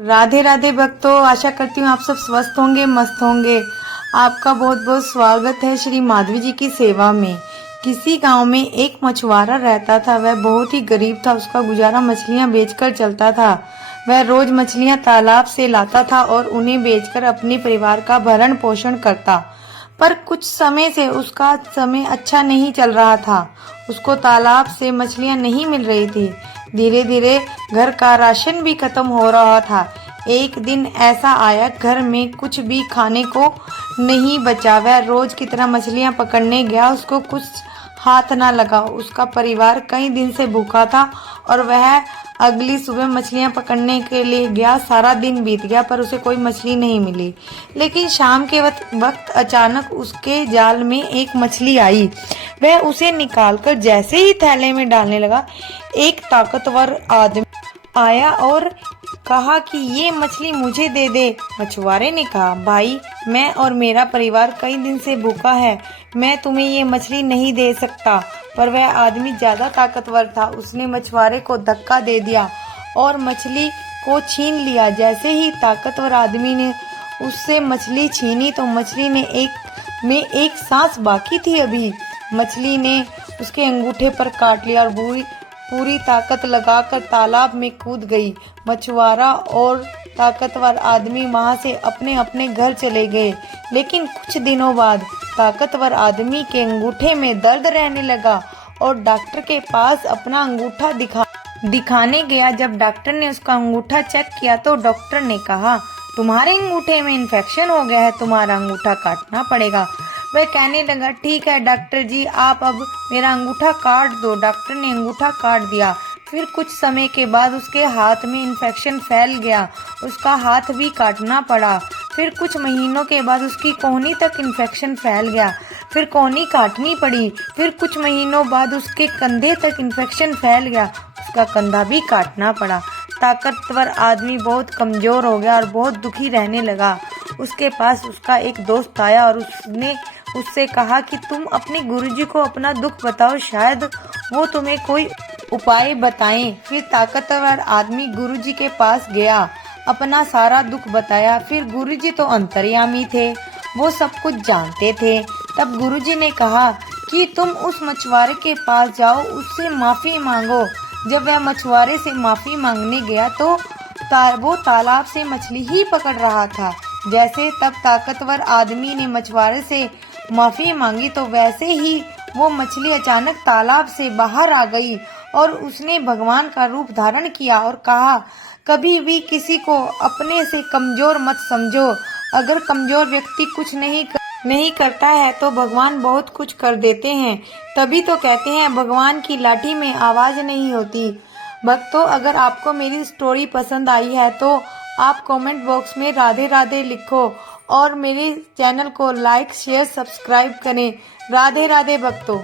राधे राधे भक्तों, आशा करती हूँ आप सब स्वस्थ होंगे, मस्त होंगे। आपका बहुत बहुत स्वागत है श्री माधवी जी की सेवा में। किसी गांव में एक मछुआरा रहता था। वह बहुत ही गरीब था। उसका गुजारा मछलियां बेचकर चलता था। वह रोज मछलियां तालाब से लाता था और उन्हें बेचकर अपने परिवार का भरण पोषण करता। पर कुछ समय से उसका समय अच्छा नहीं चल रहा था। उसको तालाब से मछलियां नहीं मिल रही थी। धीरे धीरे घर का राशन भी खत्म हो रहा था। एक दिन ऐसा आया, घर में कुछ भी खाने को नहीं बचा। वह रोज की तरह मछलियां पकड़ने गया। उसको कुछ हाथ ना लगा। उसका परिवार कई दिन से भूखा था और वह अगली सुबह मछलियां पकड़ने के लिए गया। सारा दिन बीत गया पर उसे कोई मछली नहीं मिली। लेकिन शाम के वक्त अचानक उसके जाल में एक मछली आई। वह उसे निकालकर जैसे ही थैले में डालने लगा, एक ताकतवर आदमी आया और कहा कि ये मछली मुझे दे दे। मछुआरे ने कहा, भाई मैं और मेरा परिवार कई दिन से भूखा है, मैं तुम्हें ये मछली नहीं दे सकता। पर वह आदमी ज्यादा ताकतवर था। उसने मछुआरे को धक्का दे दिया और मछली को छीन लिया। जैसे ही ताकतवर आदमी ने उससे मछली छीनी तो मछली ने एक सांस बाकी थी अभी। मछली ने उसके अंगूठे पर काट लिया और पूरी ताकत लगाकर तालाब में कूद गई। मछुआरा और ताकतवर आदमी वहां से अपने अपने घर चले गए। लेकिन कुछ दिनों बाद ताकतवर आदमी के अंगूठे में दर्द रहने लगा और डॉक्टर के पास अपना अंगूठा दिखाने गया। जब डॉक्टर ने उसका अंगूठा चेक किया तो डॉक्टर ने कहा, तुम्हारे अंगूठे में इन्फेक्शन हो गया है, तुम्हारा अंगूठा काटना पड़ेगा। वह कहने लगा, ठीक है डॉक्टर जी, आप अब मेरा अंगूठा काट दो। डॉक्टर ने अंगूठा काट दिया। फिर कुछ समय के बाद उसके हाथ में इन्फेक्शन फैल गया। उसका हाथ भी काटना पड़ा। फिर कुछ महीनों के बाद उसकी कोहनी तक इन्फेक्शन फैल गया। फिर कोहनी काटनी पड़ी। फिर कुछ महीनों बाद उसके कंधे तक इन्फेक्शन फैल गया। उसका कंधा भी काटना पड़ा। ताकतवर आदमी बहुत कमजोर हो गया और बहुत दुखी रहने लगा। उसके पास उसका एक दोस्त आया और उसने उससे कहा कि तुम अपने गुरुजी को अपना दुख बताओ, शायद वो तुम्हें कोई उपाय बताएं। फिर ताकतवर आदमी गुरुजी के पास गया, अपना सारा दुख बताया। फिर गुरुजी तो अंतर्यामी थे, वो सब कुछ जानते थे। तब गुरुजी ने कहा कि तुम उस मछुआरे के पास जाओ, उससे माफी मांगो। जब वह मछुआरे से माफी मांगने गया तो वो तालाब से मछली ही पकड़ रहा था। जैसे तब ताकतवर आदमी ने मछुआरे से माफी मांगी तो वैसे ही वो मछली अचानक तालाब से बाहर आ गई और उसने भगवान का रूप धारण किया और कहा, कभी भी किसी को अपने से कमजोर मत समझो। अगर कमजोर व्यक्ति कुछ नहीं करता है तो भगवान बहुत कुछ कर देते हैं। तभी तो कहते हैं भगवान की लाठी में आवाज नहीं होती। भक्तों, अगर आपको मेरी स्टोरी पसंद आई है तो आप कमेंट बॉक्स में राधे राधे लिखो और मेरे चैनल को लाइक शेयर सब्सक्राइब करें। राधे राधे भक्तों।